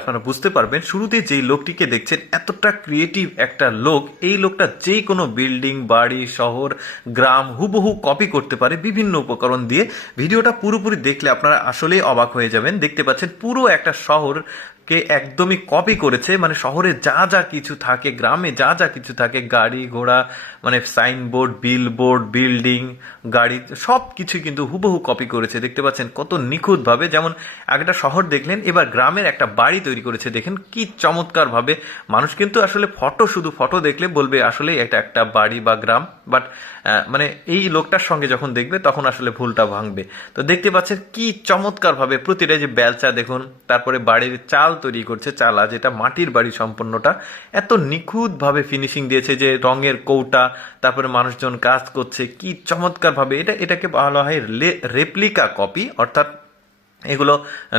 আপনারা বুঝতে পারবেন শুরুতে যেই লোকটিকে দেখছেন এতটা ক্রিয়েটিভ একটা লোক, এই লোকটা যে কোনো বিল্ডিং, বাড়ি, শহর, গ্রাম হুবহু কপি করতে পারে বিভিন্ন উপকরণ দিয়ে। ভিডিওটা পুরোপুরি দেখলে আপনারা আসলেই অবাক হয়ে যাবেন। দেখতে পাচ্ছেন পুরো একটা শহর কে একদমই কপি করেছে, মানে শহরে যা যা কিছু থাকে, গ্রামে যা যা কিছু থাকে, গাড়ি ঘোড়া, মানে সাইনবোর্ড, বিলবোর্ড, বিল্ডিং, গাড়ি, সব কিছু কিন্তু হুবহু কপি করেছে। দেখতে পাচ্ছেন কত নিখুঁতভাবে। যেমন একটা শহর দেখলেন, এবার গ্রামের একটা বাড়ি তৈরি করেছে। দেখেন কি চমৎকার ভাবে। মানুষ কিন্তু আসলে শুধু ফটো দেখলে বলবে আসলে এটা একটা বাড়ি বা গ্রাম, বাট মানে এই লোকটার সঙ্গে যখন দেখবে তখন আসলে ভুলটা ভাঙবে। তো দেখতে পাচ্ছেন কি চমৎকার ভাবে প্রতিটা যে বেলচা দেখুন, তারপরে বাড়ির চাল তৈরি করছে, চালা যেটা মাটির বাড়ি সম্পূর্ণটা এত নিখুঁত ভাবে ফিনিশিং দিয়েছে, যে রঙের কৌটা, তারপরে মানুষজন কাজ করছে কি চমৎকার ভাবে। এটাকে বলা হয় রেপ্লিকা কপি, অর্থাৎ এগুলো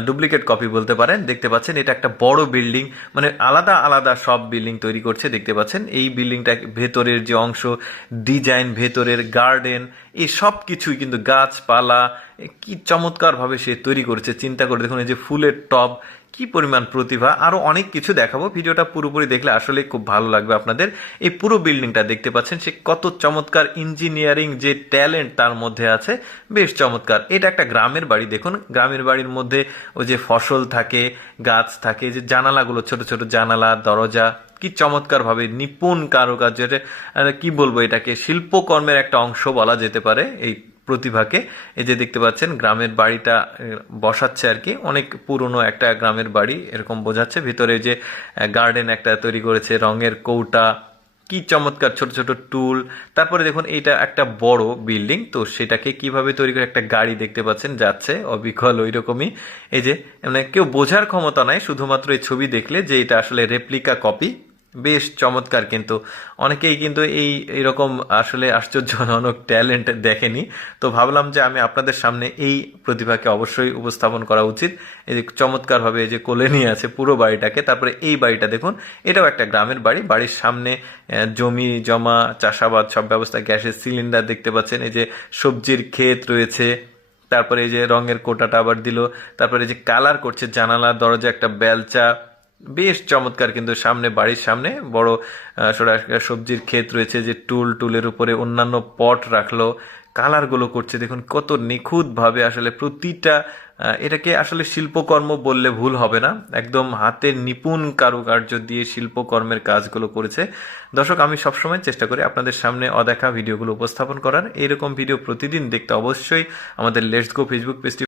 ডুপ্লিকেট কপি বলতে পারেন। দেখতে পাচ্ছেন এটা একটা বড় বিল্ডিং, মানে আলাদা আলাদা সব বিল্ডিং তৈরি করছে। দেখতে পাচ্ছেন এই বিল্ডিংটা ভেতরের যে অংশ, ডিজাইন, ভেতরের গার্ডেন, এই সব কিছুই কিন্তু গাছপালা কি চমৎকার ভাবে সে তৈরি করেছে। চিন্তা করে দেখুন, এই যে ফুলের টব, কি পরিমাণ প্রতিভা। আরো অনেক কিছু দেখাবো, ভিডিওটা পুরোপুরি দেখলে আসলে খুব ভালো লাগবে আপনাদের। এই পুরো বিল্ডিংটা দেখতে পাচ্ছেন, সে কত চমৎকার ইঞ্জিনিয়ারিং যে ট্যালেন্ট তার মধ্যে আছে, বেশ চমৎকার। এটা একটা গ্রামের বাড়ি। দেখুন গ্রামের বাড়ির মধ্যে ওই যে ফসল থাকে, গাছ থাকে, যে জানালাগুলো, ছোট ছোট জানালা, দরজা, কি চমৎকার ভাবে নিপুণ কারুকার্য। কি বলবো, এটাকে শিল্পকর্মের একটা অংশ বলা যেতে পারে এই প্রতিভাকে। এই যে দেখতে পাচ্ছেন গ্রামের বাড়িটা বসাচ্ছে আর কি, অনেক পুরনো একটা গ্রামের বাড়ি এরকম বোঝাচ্ছে। ভিতরে যে গার্ডেন একটা তৈরি করেছে, রঙের কৌটা, কি চমৎকার, ছোট ছোট টুল। তারপরে দেখুন এইটা একটা বড় বিল্ডিং, তো সেটাকে কিভাবে তৈরি করে, একটা গাড়ি দেখতে পাচ্ছেন যাচ্ছে অবিকল ওই রকমই। এই যে মানে কেউ বোঝার ক্ষমতা নাই শুধুমাত্র এই ছবি দেখলে যে এটা আসলে রেপ্লিকা কপি। বেশ চমৎকার। কিন্তু অনেকেই কিন্তু এইরকম আসলে আশ্চর্যজনক ট্যালেন্ট দেখেনি। তো ভাবলাম যে আমি আপনাদের সামনে এই প্রতিভাকে অবশ্যই উপস্থাপন করা উচিত। এই যে চমৎকার ভাবে এই যে কোলে নিয়ে আছে পুরো বাড়িটাকে। তারপরে এই বাড়িটা দেখুন, এটাও একটা গ্রামের বাড়ি। বাড়ির সামনে জমি জমা, চাষাবাদ সব ব্যবস্থা, গ্যাসের সিলিন্ডার দেখতে পাচ্ছেন, এই যে সবজির ক্ষেত রয়েছে। তারপরে এই যে রঙের কোটাটা আবার দিল, তারপরে এই যে কালার করছে জানালা, দরজা, একটা বেলচা, বেশ চমৎকার। কিন্তু সামনে, বাড়ির সামনে বড় সবজির ক্ষেত রয়েছে, যে টুলের উপরে অন্যান্য পট রাখলো, কালারগুলো করছে। দেখুন কত নিখুঁত ভাবে আসলে প্রতিটা, এটাকে আসলে শিল্পকর্ম বললে ভুল হবে না, একদম হাতের নিপুণ কারুকার্য দিয়ে শিল্পকর্মের কাজগুলো করেছে। দর্শক, আমি সবসময় চেষ্টা করি আপনাদের সামনে অদেখা ভিডিওগুলো উপস্থাপন করার। এইরকম ভিডিও প্রতিদিন দেখতে অবশ্যই আমাদের লেটস গো ফেসবুক পেজটি